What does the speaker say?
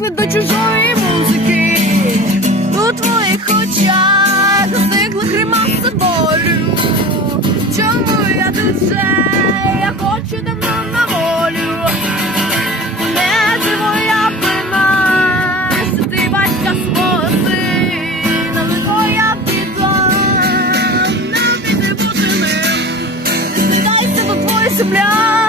звикли до чужої музики. У твоїх очах зникли гримаси болю. Чому я тут вже? Я хочу давно на волю. Не ти моя вина, що ти батька свого сина, не твоя біда, бути ним. Не стидайся, до твоєї земля,